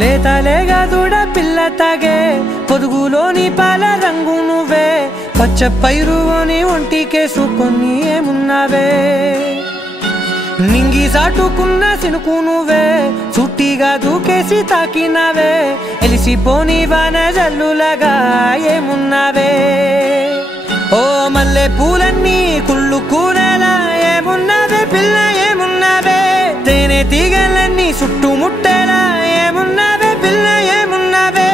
లేతలేగా దూడ పిల్ల తాగే పొదుగులోని పాల రంగు నువ్వే పచ్చ పైరుని ఒంటికేసుకొని ఏమున్నావే నింగి సాటుకున్న సినుకు నువ్వే చుట్టిగా దూకేసి తాకినావే ఎలిసిపోని వాన జల్లులాగా ఏమున్నావే ఓ మల్లె పూలన్నీ కుళ్ళు కూరలా ఏమున్నావే పిల్ల ఏమున్నావే తేనె తీగలన్నీ చుట్టుముట్టేలా ఏమున్నావే పిల్ల ఏమున్నావే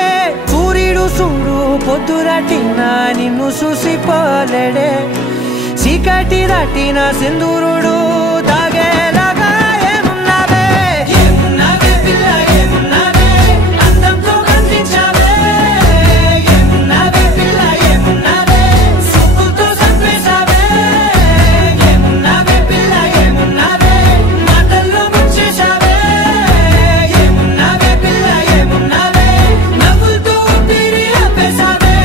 సూర్యుడు చూడు పొద్దురాటిన నిన్ను చూసిపోలేడే చీకటి దాటిన సింధూరుడు తాగేలాగా ఏమున్నావే ఏమున్నావే పిల్ల ఏమున్నావే అందంతో కనిపించావే ఏమున్నావే పిల్ల ఏమున్నావే సుక్కుతో సంపేశావే ఏమున్నావే పిల్ల ఏమున్నావే మాటల్లో ముంచేశావే ఏమున్నావే పిల్ల ఏమున్నావే నవ్వులతో ఊపిరి ఆపేశావే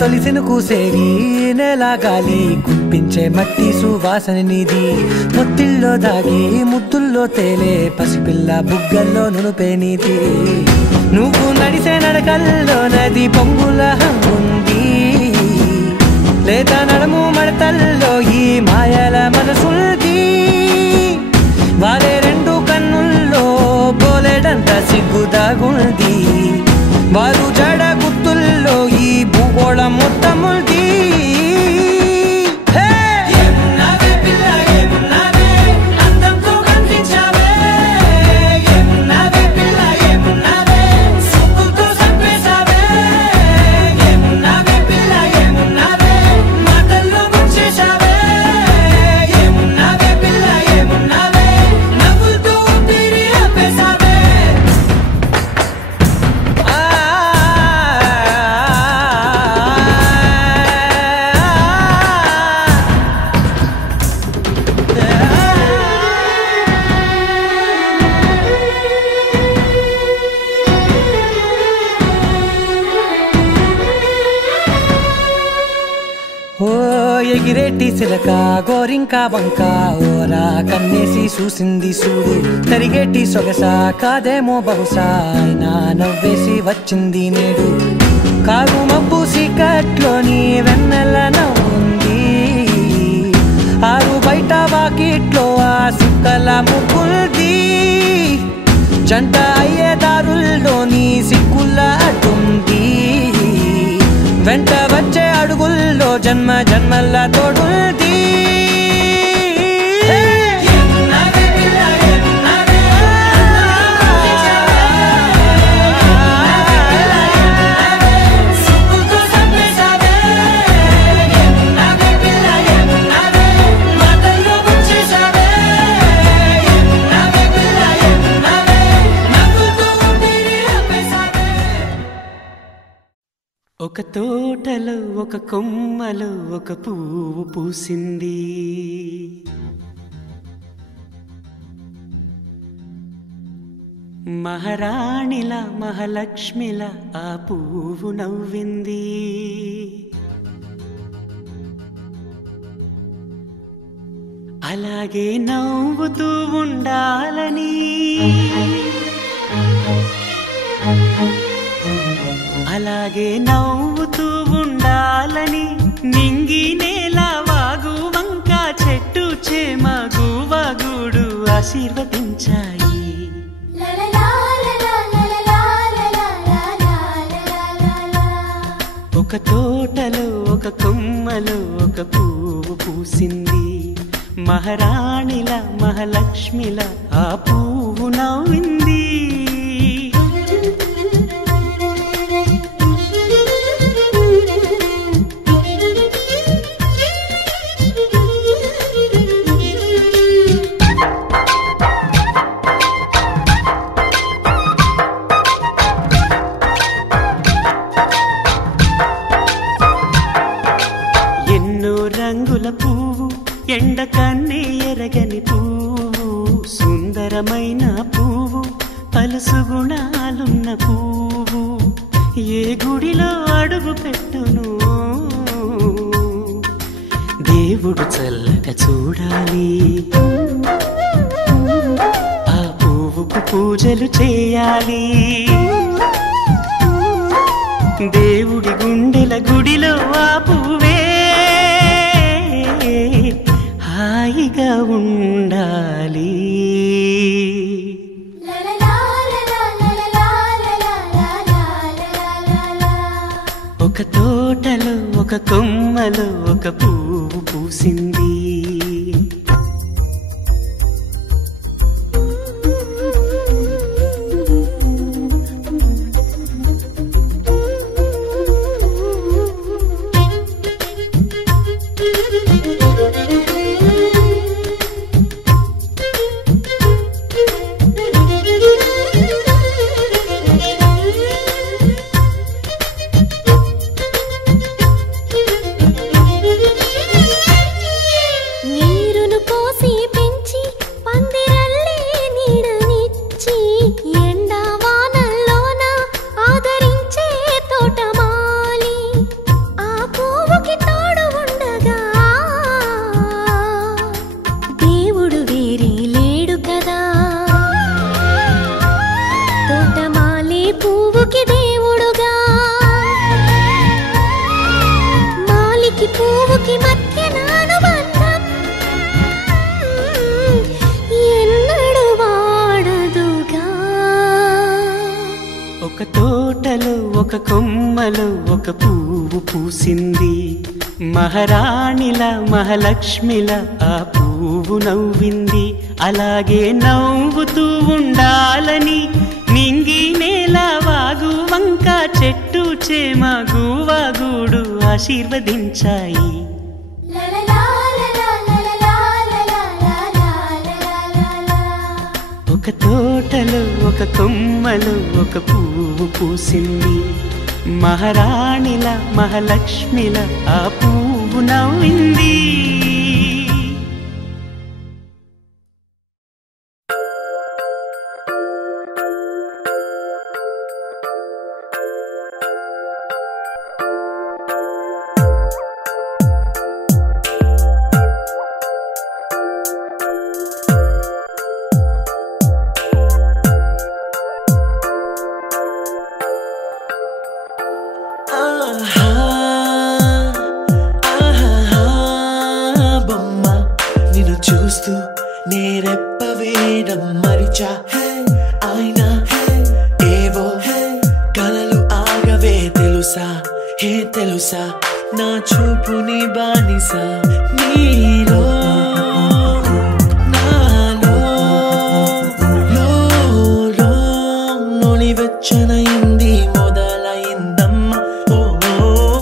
తొలిసిను కూసేగి నెల గాలి గుప్పించే మట్టి సువాసన నీది ముత్తిల్లో దాగి ముద్దుల్లో తేలే పసిపిల్ల బుగ్గల్లో నునుపే నీది నువ్వు నడిసే నడకల్లో నది పొంగుల హంగుంది లేత నడుము మడతల్లో ఈ మాయల మనసుంది వారే రెండు కన్నుల్లో బోలెడంత సిగ్గుదాగుంది వారు జడ గుర్తుల్లో ఈ భూగోళం మొత్తముంది ఏమున్నావే పిల్ల ఏమున్నావే అందంతో కనిపించావే ఏమున్నావే పిల్ల ఏమున్నావే సుక్కుతో సంపేశావే ఏమున్నావే పిల్ల ఏమున్నావే మాటల్లో ముంచేశావే ఏమున్నావే పిల్ల ఏమున్నావే నవ్వులతో ఊపిరి ఆపేశావే ఎగిరేటి సిలక గోరింక వంక ఓరా కన్నేసి చూసింది చూడు తరిగేటి సొగస కాదేమో బహుశా అయినా నవ్వేసి వచ్చింది నేడు కారు మబ్బు సీకట్లోని వెన్నెల నవ్వుంది ఆరు బయట వాకిట్లో ఆ సుక్కల ముగ్గుల్ది జంట అయ్యే దారుల్లోని సిగ్గుల అడ్డుంది వెంట వచ్చే అడుగుల్లో జన్మ జన్మల తోడుంది నవ్వులతో ఒక తోటలో ఒక కొమ్మలో ఒక పువ్వు పూసింది. మహారాణిలా మహాలక్ష్మిలా ఆ పువ్వు నవ్వింది. అలాగే నవ్వుతూ ఉండాలని, అలాగే నవ్వుతూ ఉండాలని నింగి నేల వాగు వంక చెట్టు చేమ గువగూడు ఆశీర్వదించాయి. ఒక తోటలో ఒక కొమ్మలో ఒక పువ్వు పూసింది. మహారాణిలా మహాలక్ష్మిలా ఆ పువ్వు నవ్వింది. ఎన్నో రంగుల పువ్వు, ఎండ కన్నే ఎరగని పువ్వు, సుందరమైన పువ్వు, పలుసు గుణాలున్న పువ్వు, ఏ గుడిలో అడుగు పెట్టును దేవుడు చల్లగా చూడాలి. ఆ పువ్వుకు పూజలు చేయాలి. దేవుడి గుండెల గుడిలో ఆ పువ్వే హాయిగా ఉండాలి. ఒక తోటలో ఒక కొమ్మలో ఒక పువ్వు పూసింది. ఒక తోటలో ఒక కొమ్మలో ఒక పువ్వు పూసింది. మహారాణిలా మహాలక్ష్మిలా ఆ పువ్వు నవ్వింది. అలాగే నవ్వుతూ ఉండాలని నింగి నేల వాగు వంక చెట్టు చేమ గువగూడు ఆశీర్వదించాయి. ఒక తోటలో ఒక కొమ్మలో ఒక పువ్వు పూసింది. మహారాణిలా మహాలక్ష్మిలా ఆ పువ్వు నవ్వింది. చూస్తూ నేరెప్ప వేయడం మరిచా. అయినా ఏవో కలలు ఆగవే తెలుసా, హే తెలుసా నా చూపుని బానిసా. నీలో నాలో లోని వెచ్చనైంది మొదలైందమ్మ. ఓ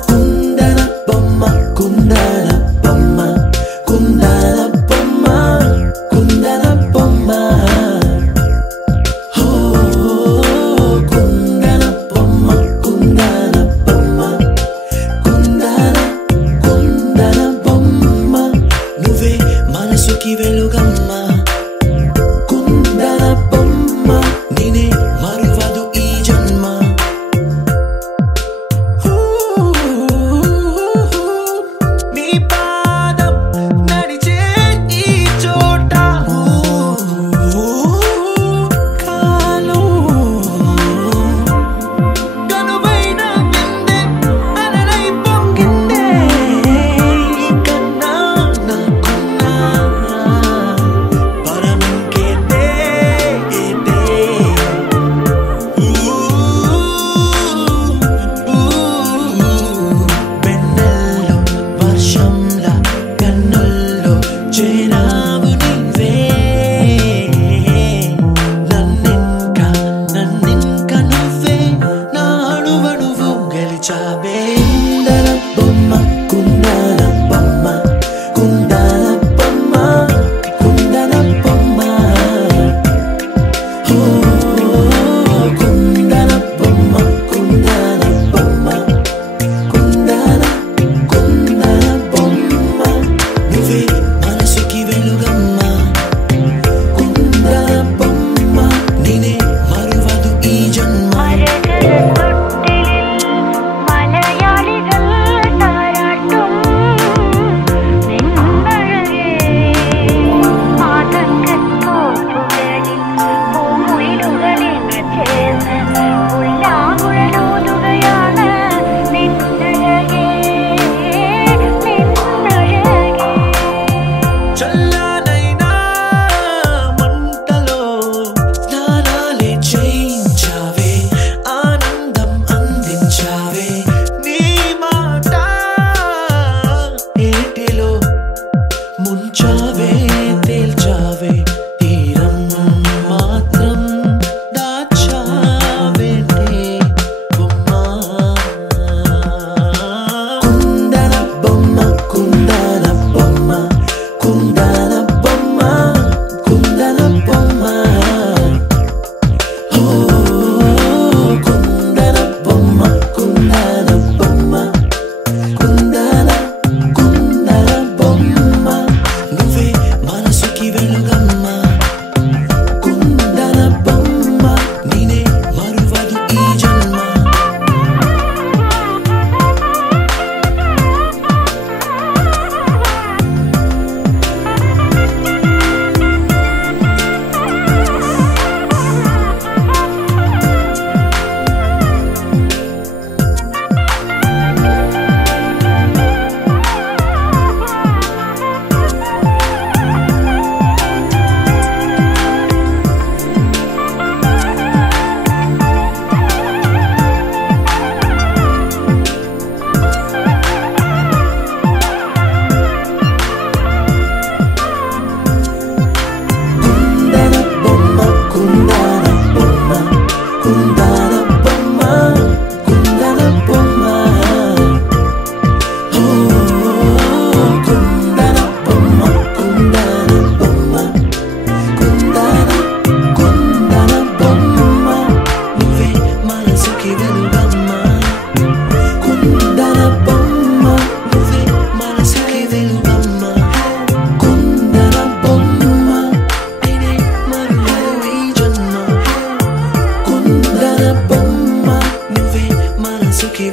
కుందన బొమ్మ కుందన బొమ్మ కుందన బొమ్మ కుందన బొమ్మ. ఓ కుందన బొమ్మ కుందన బొమ్మ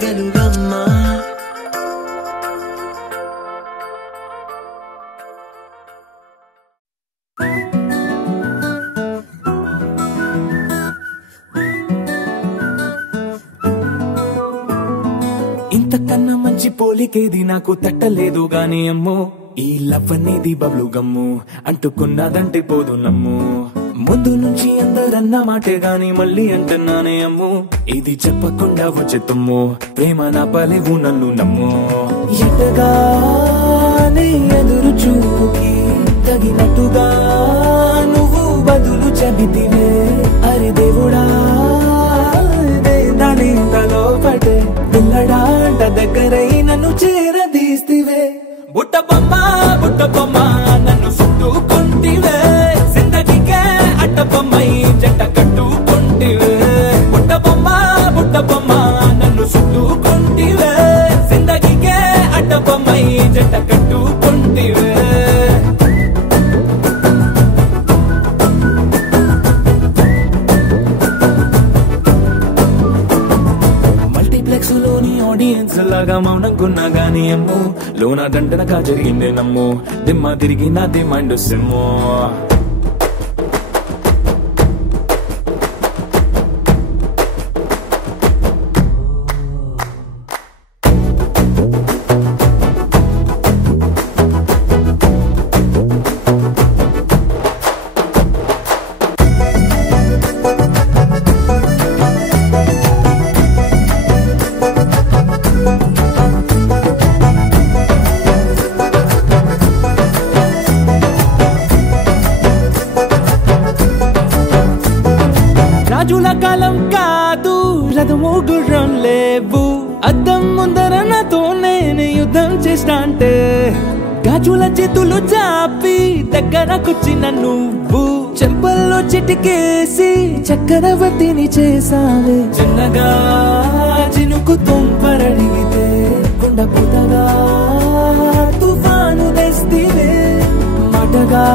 వెలుగమ్మా. ఇంతకన్నా మంచి పోలికేది నాకు తట్టలేదు గాని అమ్మో, ఈ లవ్ అనేది బబ్లు గమ్ము, అంటుకున్నదంటే పోదు నమ్ము. ముందు నుంచి అందరన్న మాటే గాని మళ్ళీ అంటున్నానే అమ్ము, ఇది చెప్పకుండా వచ్చే తుమ్ము, ప్రేమ నా పలేవు నన్ను నమ్ము. ఎట్టగానే ఎదురు చూకి తగినట్టుగా నువ్వు బదులు చెబితివే. అరే దేవుడా దాని తలో పడే పిల్లడాంట దగ్గరై నన్ను చేరదీస్తివే. బుట్ట బొమ్మ నన్ను చుట్టుకుంటివే, జిందగీకే అట్ట బొమ్మై జంట కట్టుకుంటివే. బుట్ట బొమ్మ నన్ను చుట్టుకుంటివే, జిందగీకే అట్ట బొమ్మై జంట కట్టుకుంటివే. లోని ఆడియన్స్ లాగా మౌనంకున్నా గానీ అమ్ము, లోన దండనగా జరిగిందే నమ్ము, దిమ్మ తిరిగి నాదే మైండ్ సిమ్ము. రాజుల కాలం కాదు, రథము గుర్రం లేవు, అద్దం ముందర నాతో నేను యుద్ధం చేస్తా అంటే, గాజుల చేతులు చాపి దగ్గరకొచ్చిన నువ్వు, చెంపల్లో చిటికేసి చక్రవర్తిని చేసావే. చిన్నగా చినుకు తుంపరడిగితే కుండ పుటగా తుఫాను తెస్తివే. మాటగా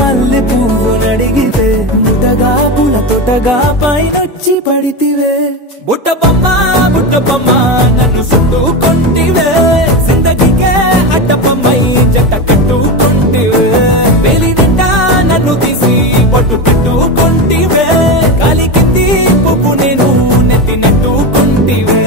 మల్లె పువ్వు నడిగితే ముటగా పూల తోటగా పైనొచ్చి పడితివే. బుట్ట బొమ్మ నన్ను చుట్టుకుంటివే, జిందగీకే అట్ట బొమ్మై జంట కట్టుకుంటివే. వేలి నిండా నన్ను తీసి పట్టు పెట్టుకుంటివే, గాలి కింది పువ్వు నేను నెత్తినట్టుకుంటివే.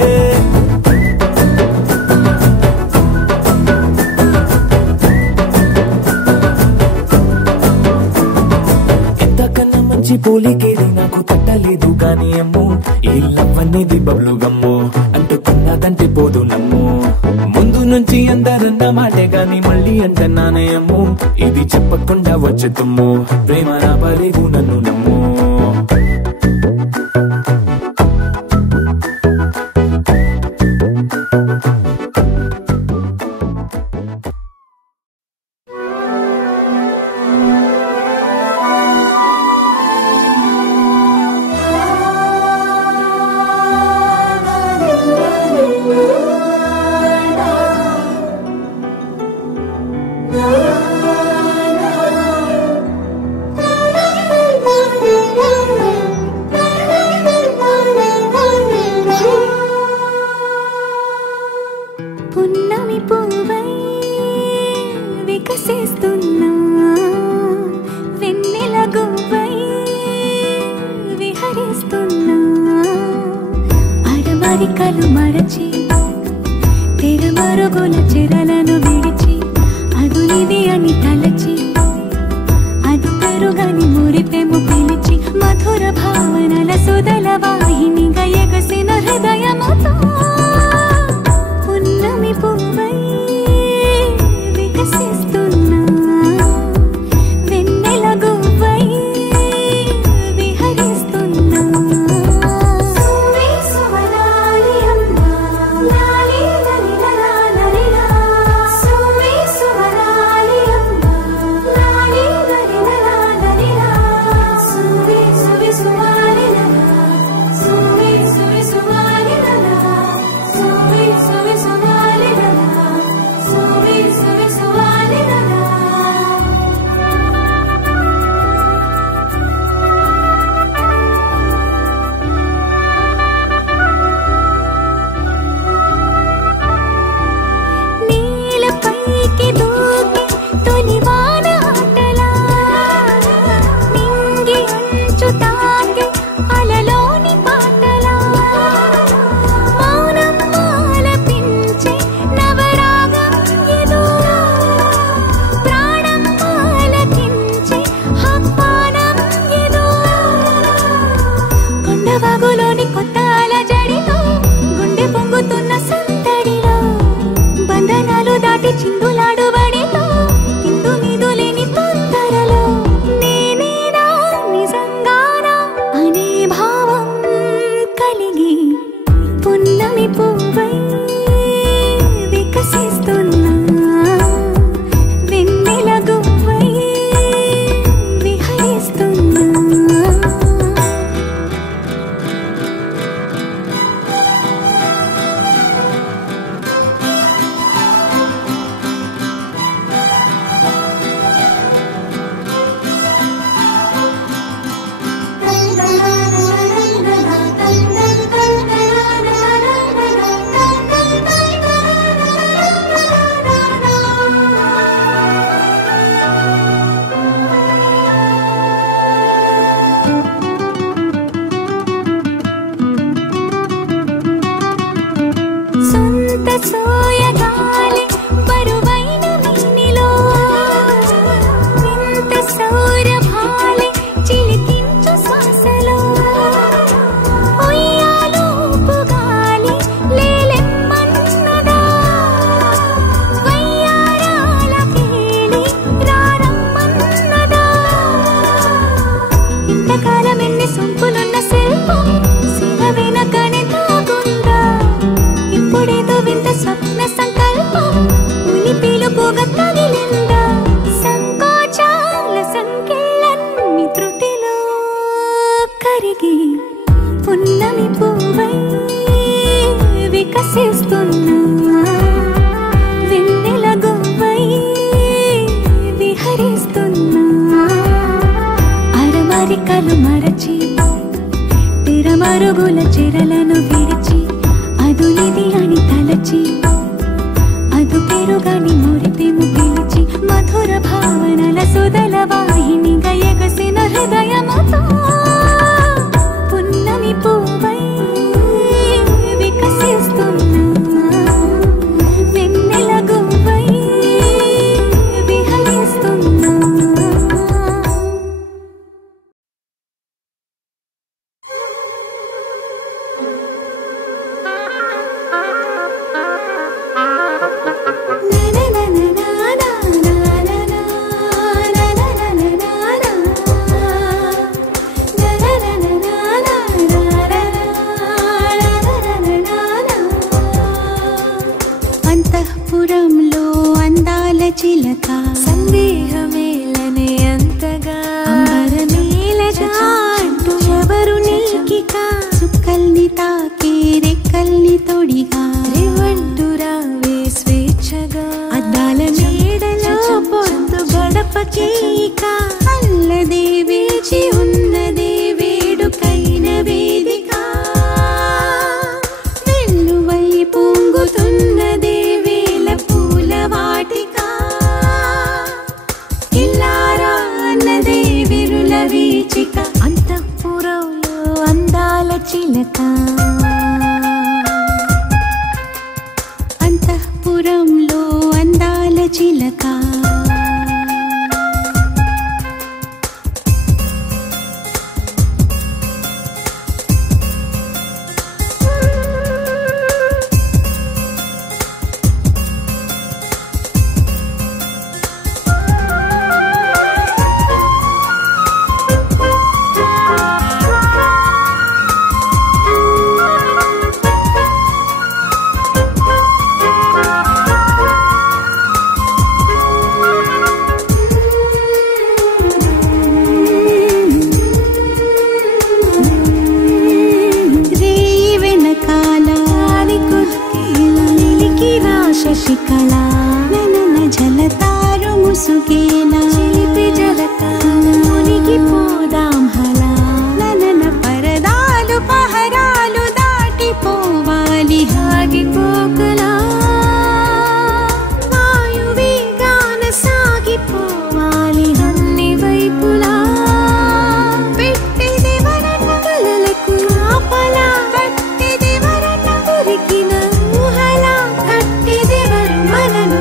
పోలికేది నాకు తట్టలేదు గాని అమ్ము, ఈ లవ్ అనేది బబ్లు గమ్ము, అంటుకున్నదంటే పోదు నమ్ము. ముందు నుంచి అందరన్న మాటే గాని మళ్ళీ అంటున్నానే అమ్ము, ఇది చెప్పకుండా వచ్చే తుమ్ము, ప్రేమ నా పలేవు నన్ను నమ్ము. పున్నమి పువ్వై వికసిస్తున్నా, వెన్నెల గువ్వై విహరిస్తున్నా, అరమరికలు మరచి తెరమరుగుల చెరలను విడిచి, అదునిది అని తలచి అది పెరుగని మురిపెము పిలిచి, మధుర భావనల సుదల వాహినిగా ఎగసిన హృదయముతో పున్నమి పువ్వై వికసిస్తున్నా, వెన్నెల గువ్వై విహరిస్తున్నా. సువి సువనాలి అమ్మా లాలి లలి లలా లలిలా, సువి సువనాలి అమ్మా కరిగి పున్నమి పువ్వై వికసిస్తున్నా వెన్నెల గువ్వై విహరిస్తున్నా అరమరికలు మరచి తిరమరుగుల చిరలను విరిచి అదులిది అని తలచి అదు పెరుగని మురిపెము పిలిచి మధుర భావనల సుదల వాహినిగా ఎగసిన హృదయముతో పున్నమి పువ్వై వికసిస్తున్నా వెన్నెల గువ్వై విహరిస్తున్నా అంతఃపురంలో అందాల చిలక సందేహమేలనే అంతగా అంబరమేలగా అంటూ ఎవరు నీకిక చుక్కల్ని తాకే రెక్కల్ని తొడిగా రేవంటూ రావే స్వేచ్ఛగా అద్దాల మేడలో పొద్దు గడపకేక అల్లదే వేచి ఉన్నదే వేడుకైన వేదిక వెల్లువై పొంగుతున్నదే వేల పూల వాటిక ఇల్లారా అన్నదే విరుల వీచిక అంతఃపురంలో అందాల చిలక అంతఃపురంలో అందాల చిలక శశికళ ననన జలతారు ముసుగేలా చిలిపి జలతానికి పోదాం హలా ననన పరదాలు పహరాలు దాటిపోవాలి ఆగిపోకలా వాయువేగాన సాగిపోవాలి అన్ని వైపులా పెట్టిదెవరన్న కలలకు ఆపలా కట్టిదెవరన్న ఉరికిన ఊహలా కట్టిదెవరు మనన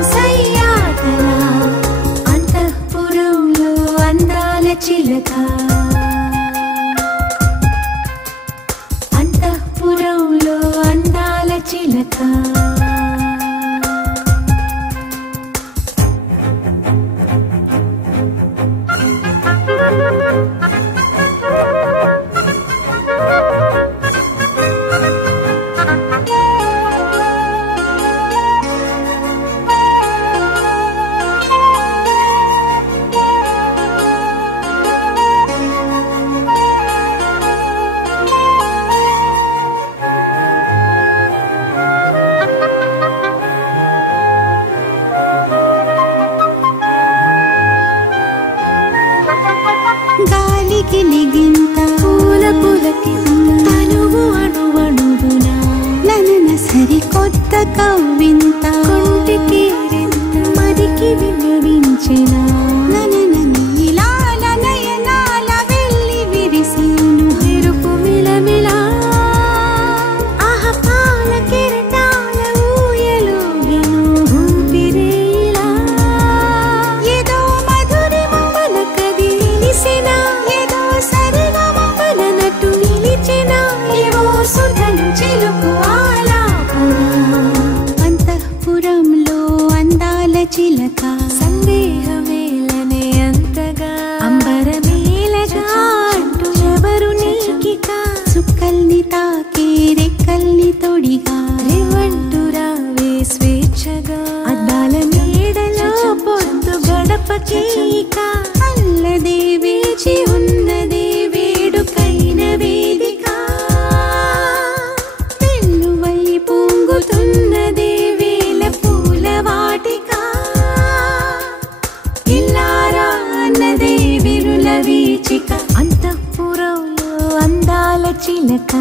చిలక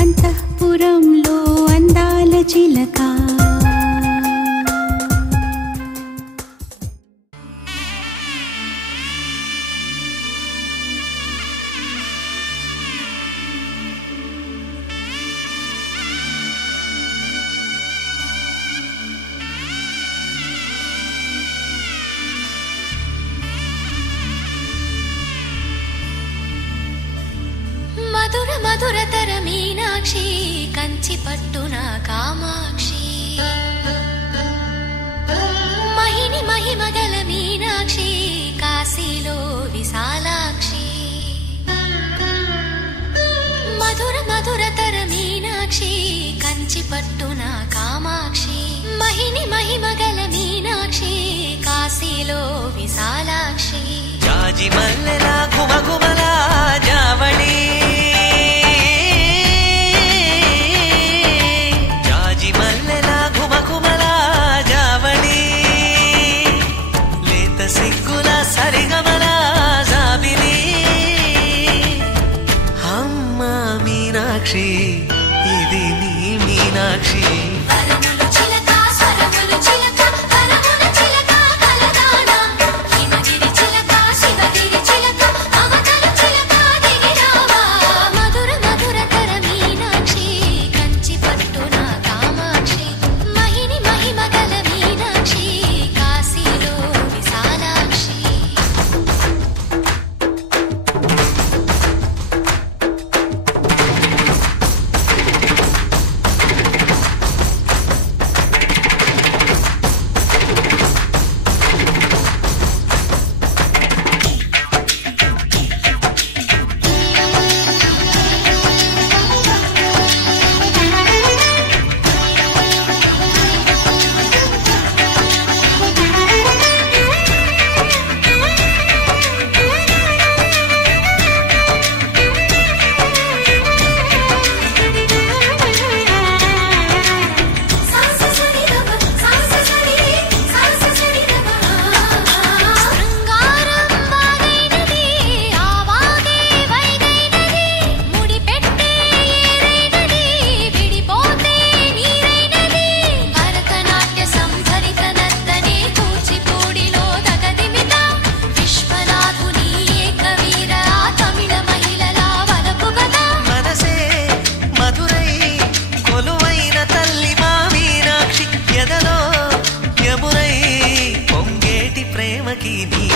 అంతఃపురంలో అందాల చిలక మధుర మధురతర మీనాక్షి కంచి పట్టున కామాక్షి మహిని మహిమగల మీనాక్షి కాశీలో విశాలాక్షి మధుర మధురతర మీనాక్షి కంచి పట్టున కామాక్షి మహిని మహిమగల మీనాక్షి కాశీలో విశాలాక్షి జాజి మల్లెలా గుమగుమలా జావళి సిగ్గుల సరిగమల జాబిలి అమ్మ మీనాక్షి ఇది నీ మీనాక్షి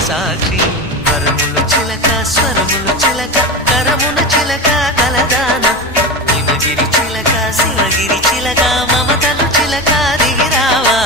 సాక్షి వరములు చిలక స్వరములు చిలక కరమున చిలక కలదాన హిమగిరి చిలక శివగిరి చిలక మమతలు చిలక దిగిరావా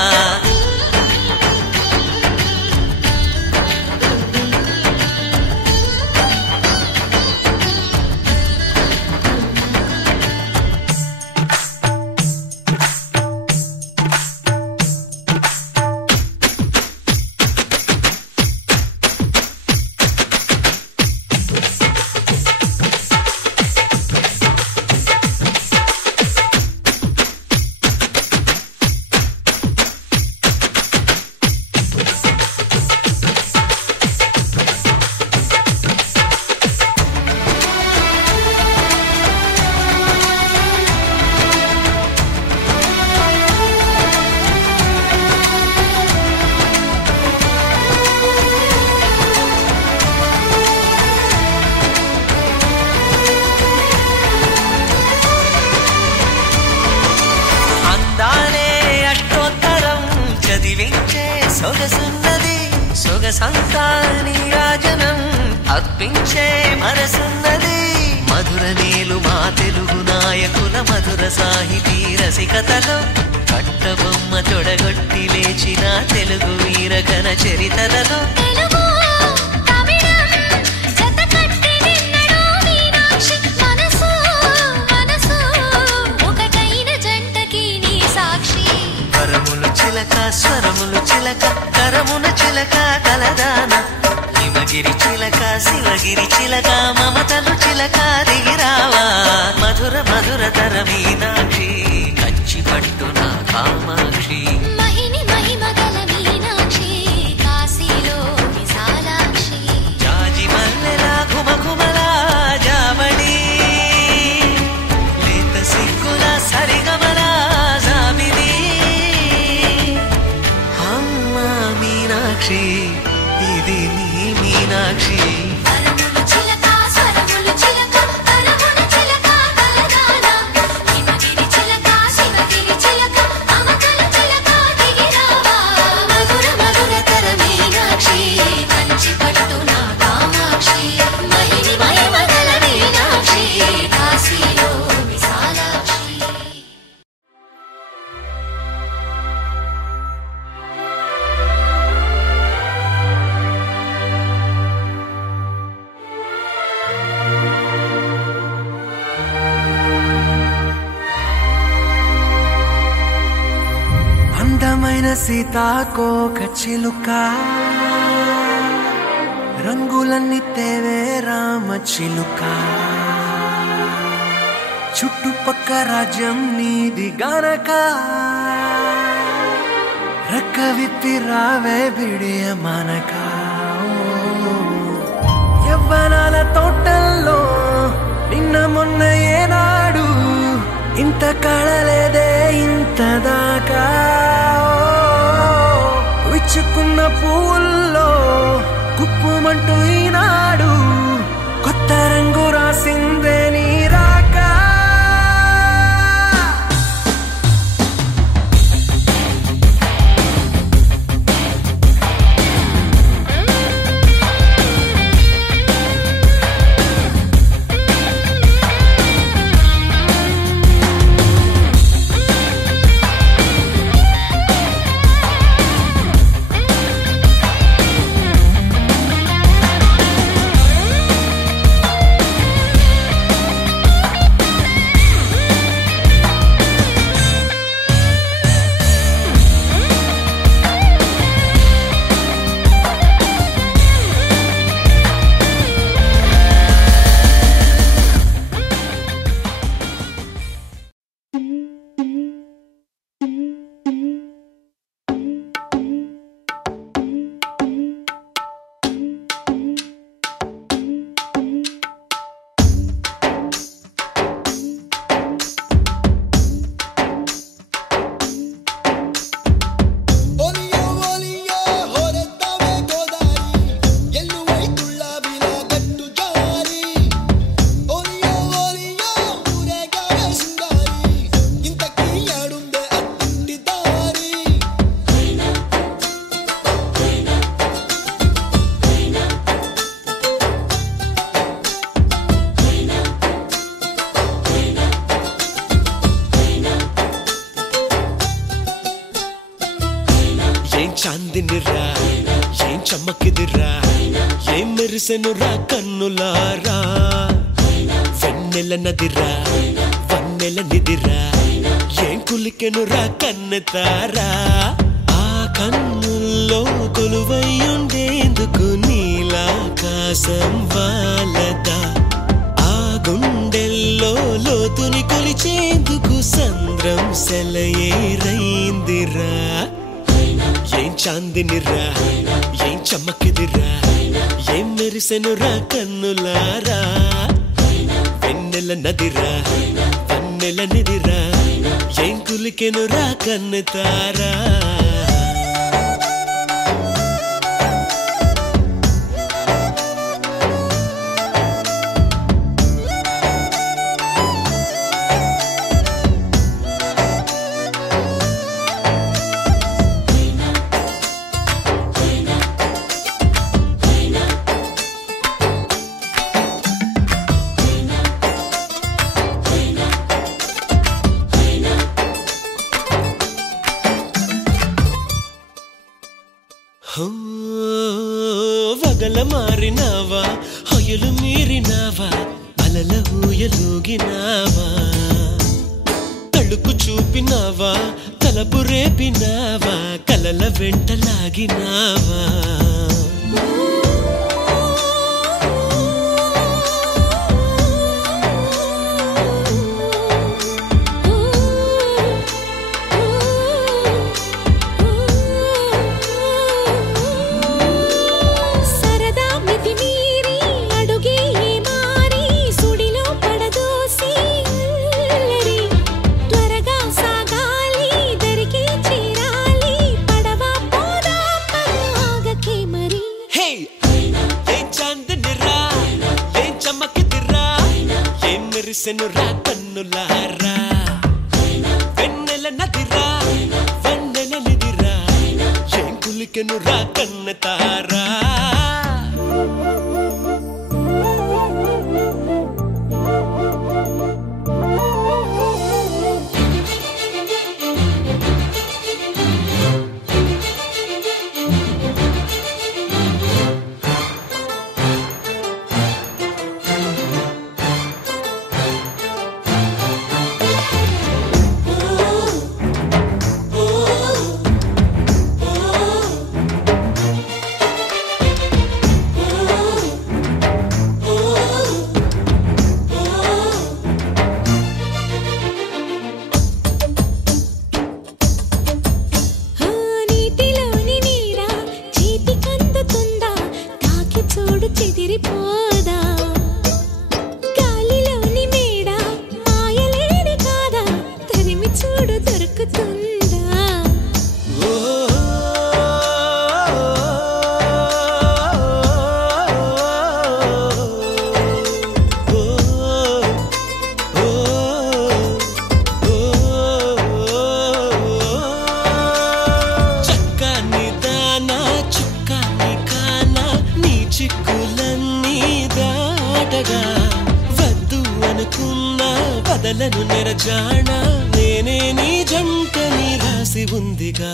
సొగసున్నది సొగసంతా నీరాజనం అర్పించే మనసున్నది మధుర నేలు మా తెలుగు నాయకుల మధుర సాహితీ రసికతలో కట్టబొమ్మ తొడగొట్టి లేచిన తెలుగు వీరగణ చరితలలో చిలక స్వరములు చిలక కరమున చిలక కలదాన హిమగిరి చిలక శివగిరి చిలక మమతలు చిలక దిగిరావా మధుర మధుర తర మీనాక్షి కంచి పట్టున కామాక్షి మహిని మహిమగల మీనాక్షి కాశీలో విశాలాక్షి జాజి మల్లెలా మీనాక్షి వరములు చిలక స్వరములు చిలక కరమున చిలక కలదానా హిమగిరి చిలక శివగిరి చిలక అమకల చిలక దిగిరావా మధుర మధుర తర మీనాక్షి కంచి పట్టున కామాక్షి మహిని మహిమగల మీనాక్షి కాశీలో విశాలాక్షి అందమైన సీతాకోక చిలుక రంగులన్నీ తేవే రామ చిలుక చుట్టుపక్క రాజ్యం నీది గనక రెక్క విప్పి రావే బిడియ మనక యవ్వనాల తోటల్లో నిన్న మొన్న ఏనాడు ఇంత కళలేదే ఇంత దాకా విచ్చుకున్న పూల్లో కుప్పుమంటూ ఈనాడు కొత్త రంగు రాసిందే నీ రాక చాందినిరా ఏం చమ్మకిదిరా ఏం మెరిసెనురా కన్నులారా వెన్నెల నదిరా వన్నెల నిదిరా ఏం కులికెనురా కన్నెతారా ఆ కన్నుల్లో కొలువయ్యుండేందుకు నీలాకాశం వాలదా ఆ గుండెల్లో లోతుని కొలిచేందుకు సంద్రం సెలయేరైందిరా ఏం చాందినిరా ఏం చమ్మకిదిరా ఏం మెరిసెనురా కన్నులారా వెన్నెల నదిరా వన్నెల నిదిరా ఏం కులికెనురా కన్నెతారా వగల మారినావా హొయలు మీరినావా అలల ఊయలూగినావా తళుకు చూపినావా తలపు రేపినావా కలల వెంటలాగినావా మరి మెరిసెను రా కన్నులారా వెన్నెల నదిరా వన్నెల నిదిరా ఏం కులికెను రా కన్నెతారా బదలను నెరజానా నేనే నీ జంటని రాసి ఉందిగా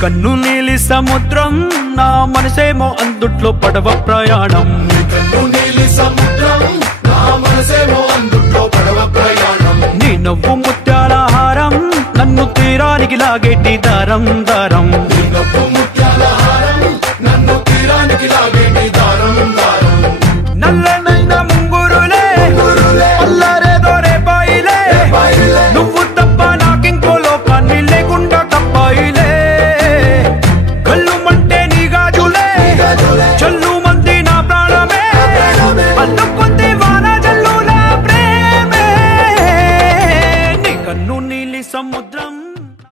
కన్ను నీలి సముద్రం నా మనసేమో అందుట్లో పడవ ప్రయాణం నీ నవ్వు ముత్యాల హారం నన్ను తీరానికి లాగేటి దారం దారం